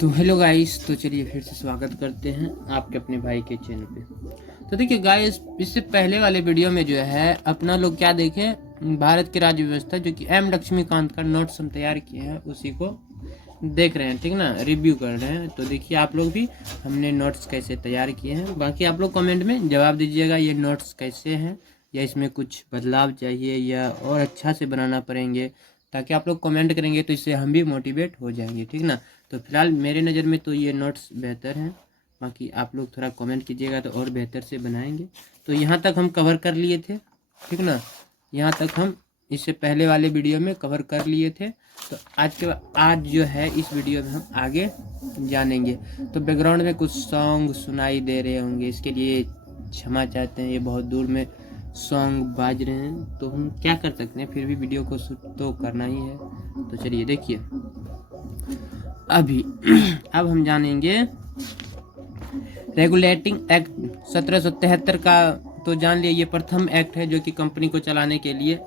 तो hello guys, तो चलिए फिर से स्वागत करते हैं आपके अपने भाई के चैनल पे। तो देखिए गाइस, इससे पहले वाले वीडियो में जो है अपना लोग क्या देखें, भारत की राज्य व्यवस्था जो कि एम लक्ष्मीकांत का नोट्स हम तैयार किए हैं उसी को देख रहे हैं, ठीक ना, रिव्यू कर रहे हैं। तो देखिए आप लोग भी हमने नोट्स कैसे तैयार किए हैं, बाकी आप लोग कमेंट में जवाब दीजिएगा ये नोट्स कैसे हैं, या इसमें कुछ बदलाव चाहिए या और अच्छा से बनाना पड़ेंगे, ताकि आप लोग कमेंट करेंगे तो इससे हम भी मोटिवेट हो जाएंगे, ठीक ना। तो फिलहाल मेरे नज़र में तो ये नोट्स बेहतर हैं, बाकी आप लोग थोड़ा कमेंट कीजिएगा तो और बेहतर से बनाएंगे। तो यहाँ तक हम कवर कर लिए थे, ठीक ना, यहाँ तक हम इससे पहले वाले वीडियो में कवर कर लिए थे। तो आज जो है इस वीडियो में हम आगे जानेंगे। तो बैकग्राउंड में कुछ सॉन्ग सुनाई दे रहे होंगे, इसके लिए क्षमा चाहते हैं, ये बहुत दूर में सॉन्ग बाज रहे हैं तो हम क्या कर सकते हैं, फिर भी वीडियो को शूट तो करना ही है। तो चलिए देखिए अभी अब हम जानेंगे रेगुलेटिंग एक्ट 1773 का। तो जान लिया, ये प्रथम एक्ट है जो कि कंपनी को चलाने के लिए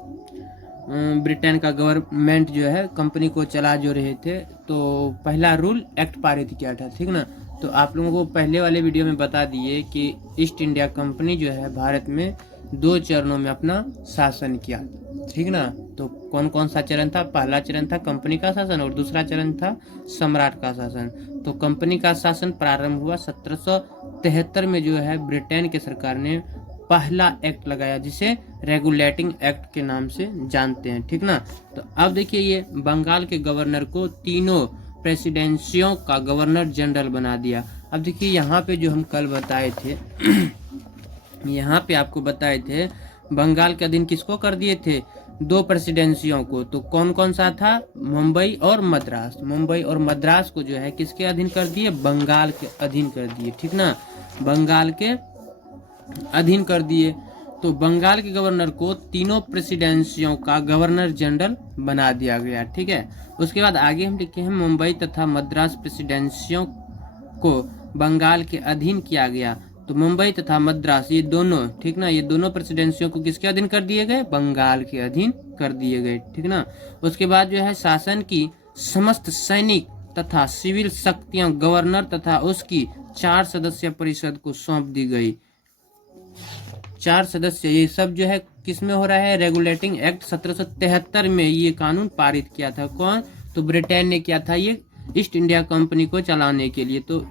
ब्रिटेन का गवर्नमेंट जो है कंपनी को चला जो रहे थे, तो पहला रूल एक्ट पारित किया था, ठीक ना। तो आप लोगों को पहले वाले वीडियो में बता दिए कि ईस्ट इंडिया कंपनी जो है भारत में 2 चरणों में अपना शासन किया, ठीक ना। तो कौन कौन सा चरण था? पहला चरण था कंपनी का शासन और दूसरा चरण था सम्राट का शासन। तो कंपनी का शासन प्रारंभ हुआ 1773 में, जो है ब्रिटेन के सरकार ने पहला एक्ट लगाया जिसे रेगुलेटिंग एक्ट के नाम से जानते हैं, ठीक ना। तो अब देखिए, ये बंगाल के गवर्नर को तीनों प्रेसिडेंसियों का गवर्नर जनरल बना दिया। अब देखिए यहाँ पे जो हम कल बताए थे यहाँ पे आपको बताए थे बंगाल के अधीन किसको कर दिए थे? 2 प्रेसिडेंसियों को। तो कौन कौन सा था? मुंबई और मद्रास। मुंबई और मद्रास को जो है किसके अधीन कर दिए? बंगाल के अधीन कर दिए, ठीक ना, बंगाल के अधीन कर दिए। तो बंगाल के गवर्नर को तीनों प्रेसिडेंसियों का गवर्नर जनरल बना दिया गया, ठीक है। उसके बाद आगे हम लिखे हैं मुंबई तथा मद्रास प्रेसिडेंसियों को बंगाल के अधीन किया गया। तो मुंबई तथा मद्रास ये दोनों, ठीक ना, ये दोनों प्रेसिडेंसियों को किसके अधीन कर दिए गए? बंगाल के अधीन कर दिए गए, ठीक ना। उसके बाद जो है शासन की समस्त सैनिक तथा सिविल शक्तियां गवर्नर तथा उसकी 4 सदस्य परिषद को सौंप दी गई। 4 सदस्य, ये सब जो है किस में हो रहा है? रेगुलेटिंग एक्ट 1773 में ये कानून पारित किया था। कौन? तो ब्रिटेन ने किया था ये ईस्ट इंडिया कंपनी को चलाने के लिए। तो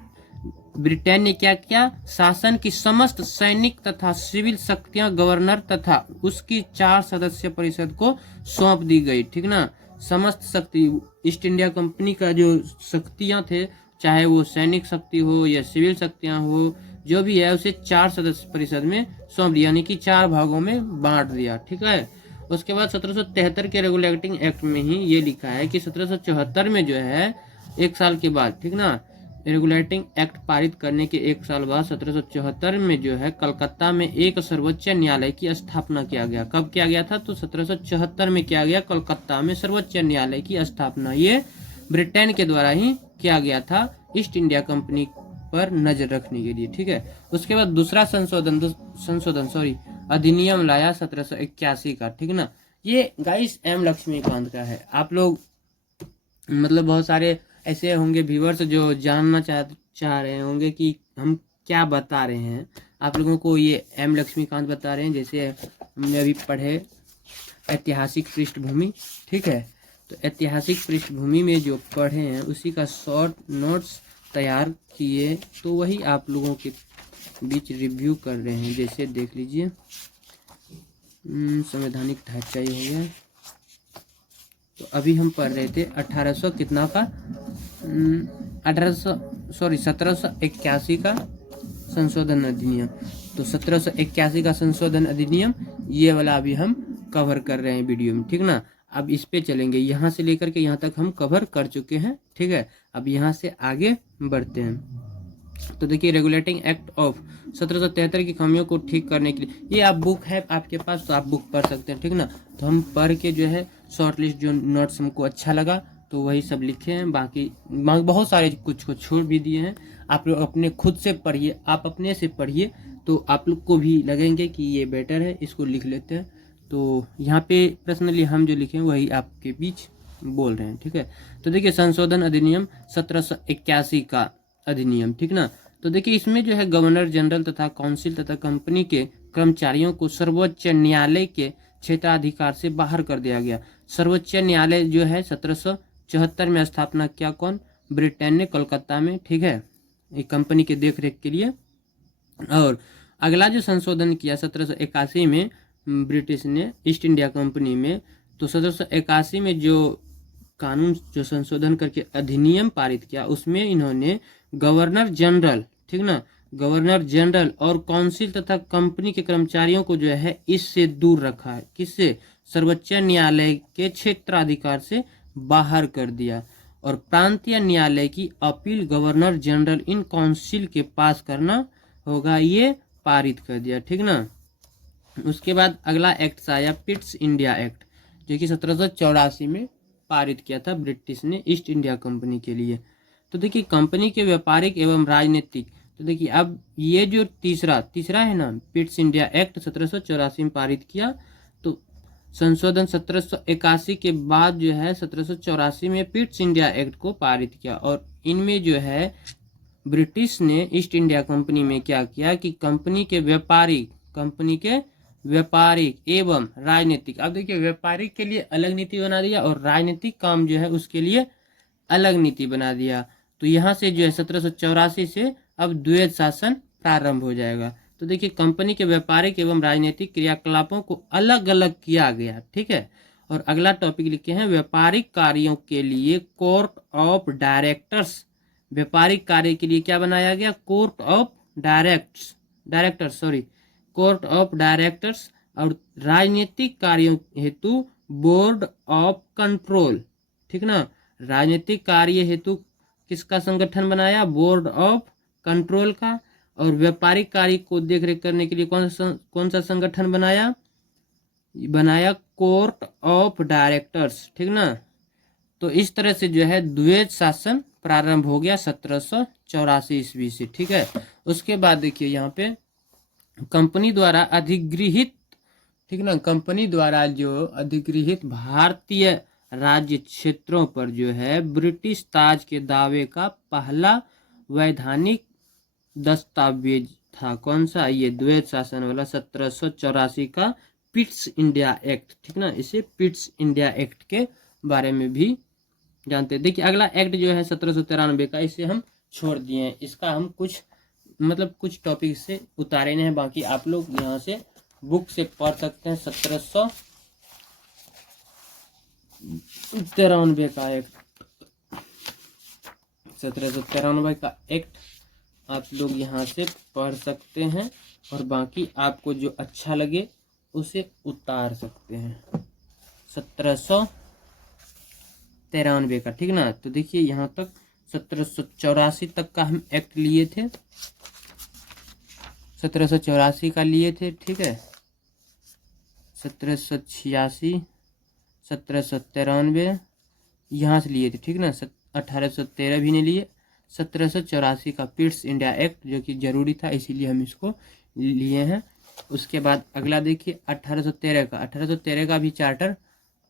ब्रिटेन ने क्या किया? शासन की समस्त सैनिक तथा सिविल शक्तियां गवर्नर तथा उसकी 4 सदस्य परिषद को सौंप दी गई, ठीक ना। समस्त शक्ति, ईस्ट इंडिया कंपनी का जो शक्तियां थे, चाहे वो सैनिक शक्ति हो या सिविल शक्तियां हो, जो भी है उसे 4 सदस्य परिषद में सौंप दिया, यानी कि 4 भागों में बांट दिया, ठीक है। उसके बाद 1773 के रेगुलेटिंग एक्ट में ही ये लिखा है कि 1774 में जो है 1 साल के बाद, ठीक ना, रेगुलेटिंग एक्ट पारित करने के 1 साल बाद 1774 में जो है कलकत्ता में एक सर्वोच्च न्यायालय की स्थापना किया गया। कब किया गया था? तो 1774 में किया गया, कलकत्ता में सर्वोच्च न्यायालय की स्थापना। ये ब्रिटेन के द्वारा ही किया गया था ईस्ट इंडिया कंपनी पर नजर रखने के लिए, ठीक है। उसके बाद दूसरा अधिनियम लाया 1781 का, ठीक ना। ये गाइस एम लक्ष्मीकांत का है। आप लोग मतलब बहुत सारे ऐसे होंगे व्यूअर्स जो जानना चाह रहे होंगे कि हम क्या बता रहे हैं। आप लोगों को ये एम लक्ष्मीकांत बता रहे हैं, जैसे हमने अभी पढ़े ऐतिहासिक पृष्ठभूमि, ठीक है। तो ऐतिहासिक पृष्ठभूमि में जो पढ़े हैं उसी का शॉर्ट नोट्स तैयार किए, तो वही आप लोगों के बीच रिव्यू कर रहे हैं। जैसे देख लीजिए, संवैधानिक ढांचा ही हो गया। तो अभी हम पढ़ रहे थे 1800 कितना का 1781 का संशोधन अधिनियम। तो 1781 का संशोधन अधिनियम ये वाला अभी हम कवर कर रहे हैं वीडियो में, ठीक ना। अब इस पे चलेंगे, यहाँ से लेकर के यहाँ तक हम कवर कर चुके हैं, ठीक है। अब यहाँ से आगे बढ़ते हैं। तो देखिए, रेगुलेटिंग एक्ट ऑफ 1773 की खामियों को ठीक करने के लिए, ये आप बुक है आपके पास तो आप बुक पढ़ सकते हैं, ठीक ना। तो हम पढ़ के जो है शॉर्ट लिस्ट जो नोट्स हमको अच्छा लगा तो वही सब लिखे हैं। बाकी बहुत सारे कुछ को छोड़ भी दिए हैं। आप लोग अपने खुद से पढ़िए, आप अपने से पढ़िए तो आप लोग को भी लगेंगे कि ये बेटर है, इसको लिख लेते हैं। तो यहाँ पे पर्सनली हम जो लिखे वही आपके बीच बोल रहे हैं, ठीक है। तो देखिए संशोधन अधिनियम 1781 का अधिनियम, ठीक ना। तो देखिए इसमें जो है गवर्नर जनरल तथा काउंसिल तथा कंपनी के कर्मचारियों को सर्वोच्च न्यायालय के क्षेत्राधिकार से बाहर कर दिया गया। सर्वोच्च न्यायालय जो है 1774 में स्थापना किया कौन, ब्रिटेन ने, कोलकाता में, ठीक है, एक कंपनी के देख रेख के लिए। और अगला जो संशोधन किया 1781 में ब्रिटिश ने ईस्ट इंडिया कंपनी में, तो 1781 में जो कानून जो संशोधन करके अधिनियम पारित किया उसमें इन्होंने गवर्नर जनरल, ठीक ना, गवर्नर जनरल और काउंसिल तथा कंपनी के कर्मचारियों को जो है इससे दूर रखा है। किससे, सर्वोच्च न्यायालय के क्षेत्राधिकार से बाहर कर दिया। और प्रांतीय न्यायालय की appeal governor general in council के पास करना होगा, ये पारित कर दिया, ठीक ना। उसके बाद अगला एक्ट आया पिट्स इंडिया एक्ट, जो कि 1784 में पारित किया था ब्रिटिश ने ईस्ट इंडिया कंपनी के लिए। तो देखिए कंपनी के व्यापारिक एवं राजनीतिक, तो देखिए अब ये जो तीसरा है ना, पिट्स इंडिया एक्ट 1784 में पारित किया। तो संशोधन 1781 के बाद जो है 1784 में पिट्स इंडिया एक्ट को पारित किया। और इनमें जो है ब्रिटिश ने ईस्ट इंडिया कंपनी में क्या किया कि कंपनी के व्यापारिक एवं राजनीतिक, अब देखिए व्यापारिक के लिए अलग नीति बना दिया और राजनीतिक काम जो है उसके लिए अलग नीति बना दिया। तो यहाँ से जो है 1784 से अब द्वैध शासन प्रारंभ हो जाएगा। तो देखिए कंपनी के व्यापारिक एवं राजनीतिक क्रियाकलापों को अलग अलग किया गया, ठीक है। और अगला टॉपिक लिखे हैं व्यापारिक कार्यों के लिए कोर्ट ऑफ डायरेक्टर्स। व्यापारिक कार्य के लिए क्या बनाया गया, कोर्ट ऑफ डायरेक्टर्स। और राजनीतिक कार्यों हेतु बोर्ड ऑफ कंट्रोल, ठीक ना। राजनीतिक कार्य हेतु किसका संगठन बनाया, बोर्ड ऑफ कंट्रोल का। और व्यापारिक कार्य को देखरेख करने के लिए कौन सा संगठन बनाया कोर्ट ऑफ डायरेक्टर्स, ठीक ना। तो इस तरह से जो है द्वैध शासन प्रारंभ हो गया 1784 ईस्वी से, ठीक है। उसके बाद देखिए यहाँ पे कंपनी द्वारा अधिगृहित, ठीक ना, कंपनी द्वारा जो अधिगृहित भारतीय राज्य क्षेत्रों पर जो है ब्रिटिश ताज के दावे का पहला वैधानिक दस्तावेज था, कौन सा, ये द्वैध शासन वाला 1784 का पिट्स इंडिया एक्ट, ठीक ना। इसे पिट्स इंडिया एक्ट के बारे में भी जानते हैं। देखिए अगला एक्ट जो है 1793 का, इसे हम छोड़ दिए हैं, इसका हम कुछ टॉपिक से उतारे नहीं हैं, बाकी आप लोग यहाँ से बुक से पढ़ सकते हैं। 1793 का एक्ट, 1793 का एक्ट आप लोग यहाँ से पढ़ सकते हैं और बाकी आपको जो अच्छा लगे उसे उतार सकते हैं। 1793 का, ठीक ना। तो देखिए यहाँ तक 1784 तक का हम एक्ट लिए थे, 1784 का लिए थे, ठीक है। 1786, 1793 यहाँ से लिए थे, ठीक ना। 1813 भी नहीं लिए। 1784 का पिट्स इंडिया एक्ट जो कि जरूरी था, इसीलिए हम इसको लिए हैं। उसके बाद अगला देखिए 1813 का भी चार्टर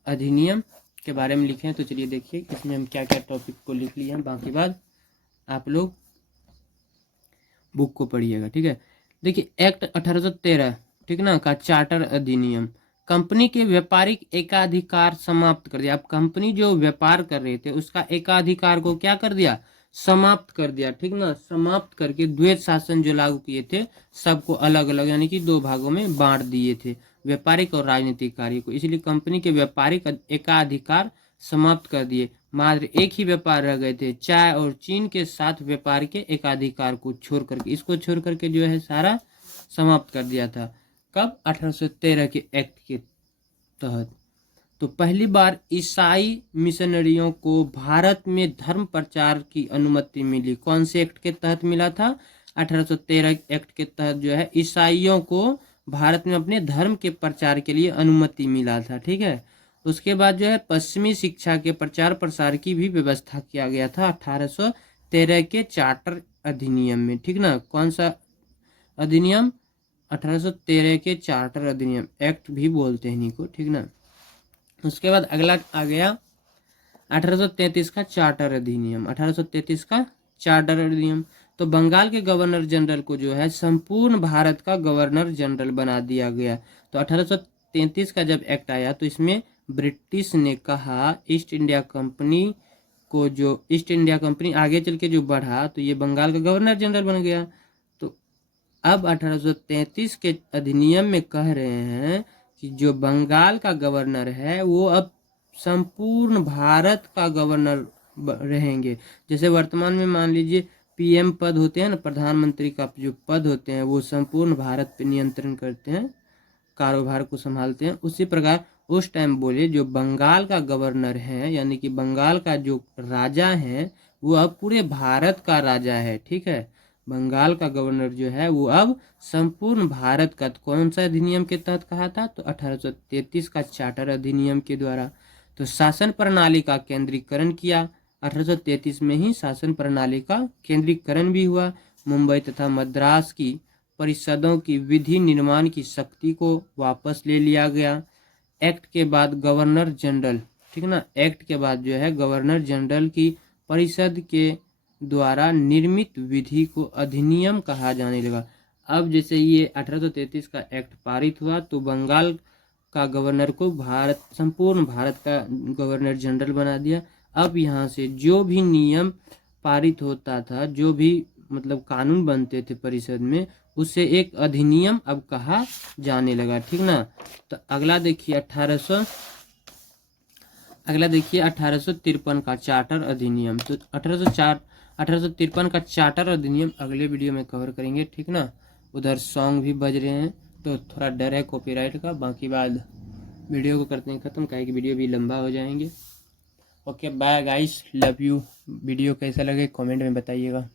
अधिनियम के बारे में लिखे हैं। तो चलिए देखिए इसमें हम क्या क्या टॉपिक को लिख लिए हैं, बाकी बात आप लोग बुक को पढ़िएगा, ठीक है। देखिए एक्ट 1813, ठीक ना, का चार्टर अधिनियम कंपनी के व्यापारिक एकाधिकार समाप्त कर दिया। अब कंपनी जो व्यापार कर रहे थे उसका एकाधिकार को क्या कर दिया, समाप्त कर दिया, ठीक ना। समाप्त करके द्वैध शासन जो लागू किए थे सबको अलग अलग यानी कि दो भागों में बांट दिए थे, व्यापारिक और राजनीतिक कार्य को। इसलिए कंपनी के व्यापारिक एकाधिकार समाप्त कर दिए, मात्र एक ही व्यापार रह गए थे, चाय और चीन के साथ व्यापार के एकाधिकार को छोड़ करके, इसको छोड़ करके जो है सारा समाप्त कर दिया था। कब, 1813 के एक्ट के तहत। तो पहली बार ईसाई मिशनरियों को भारत में धर्म प्रचार की अनुमति मिली, कौन से एक्ट के तहत मिला था, 1813 एक्ट के तहत जो है ईसाइयों को भारत में अपने धर्म के प्रचार के लिए अनुमति मिला था, ठीक है। उसके बाद जो है पश्चिमी शिक्षा के प्रचार प्रसार की भी व्यवस्था किया गया था 1813 के चार्टर अधिनियम में, ठीक ना। कौन सा अधिनियम, 1813 के चार्टर अधिनियम, एक्ट भी बोलते हैं इन्हीं को, ठीक ना। उसके बाद अगला आ गया 1833 का चार्टर अधिनियम, 1833 का चार्टर अधिनियम। तो बंगाल के गवर्नर जनरल को जो है संपूर्ण भारत का गवर्नर जनरल बना दिया गया। तो 1833 का जब एक्ट आया तो इसमें ब्रिटिश ने कहा ईस्ट इंडिया कंपनी को, जो ईस्ट इंडिया कंपनी आगे चल के जो बढ़ा तो ये बंगाल का गवर्नर जनरल बन गया। तो अब 1833 के अधिनियम में कह रहे हैं कि जो बंगाल का गवर्नर है वो अब संपूर्ण भारत का गवर्नर रहेंगे। जैसे वर्तमान में मान लीजिए पीएम पद होते हैं ना, प्रधानमंत्री का जो पद होते हैं वो संपूर्ण भारत पे नियंत्रण करते हैं, कारोबार को संभालते हैं। उसी प्रकार उस टाइम बोले जो बंगाल का गवर्नर है, यानी कि बंगाल का जो राजा है वो अब पूरे भारत का राजा है। ठीक है, बंगाल का गवर्नर जो है वो अब संपूर्ण भारत का, कौन सा अधिनियम के तहत कहा था, तो 1833 का चार्टर अधिनियम के द्वारा। तो शासन प्रणाली का केंद्रीकरण किया, 1833 में ही शासन प्रणाली का केंद्रीकरण भी हुआ। मुंबई तथा मद्रास की परिषदों की विधि निर्माण की शक्ति को वापस ले लिया गया। एक्ट के बाद गवर्नर जनरल, ठीक ना, एक्ट के बाद जो है गवर्नर जनरल की परिषद के द्वारा निर्मित विधि को अधिनियम कहा जाने लगा। अब जैसे ये 1833 का एक्ट पारित हुआ तो बंगाल का गवर्नर को भारत, संपूर्ण भारत का गवर्नर जनरल बना दिया। अब यहाँ से जो भी नियम पारित होता था, जो भी मतलब कानून बनते थे परिषद में, उससे एक अधिनियम अब कहा जाने लगा। ठीक ना। तो अगला देखिए 1853 का चार्टर अधिनियम। तो 1853 का चार्टर अधिनियम अगले वीडियो में कवर करेंगे। ठीक ना। उधर सॉन्ग भी बज रहे हैं तो थोड़ा डर है कॉपीराइट का, बाकी बाद वीडियो को करते हैं ख़त्म, काहे कि वीडियो भी लंबा हो जाएंगे। Okay bye guys, love you. Video कैसा लगे कमेंट में बताइएगा।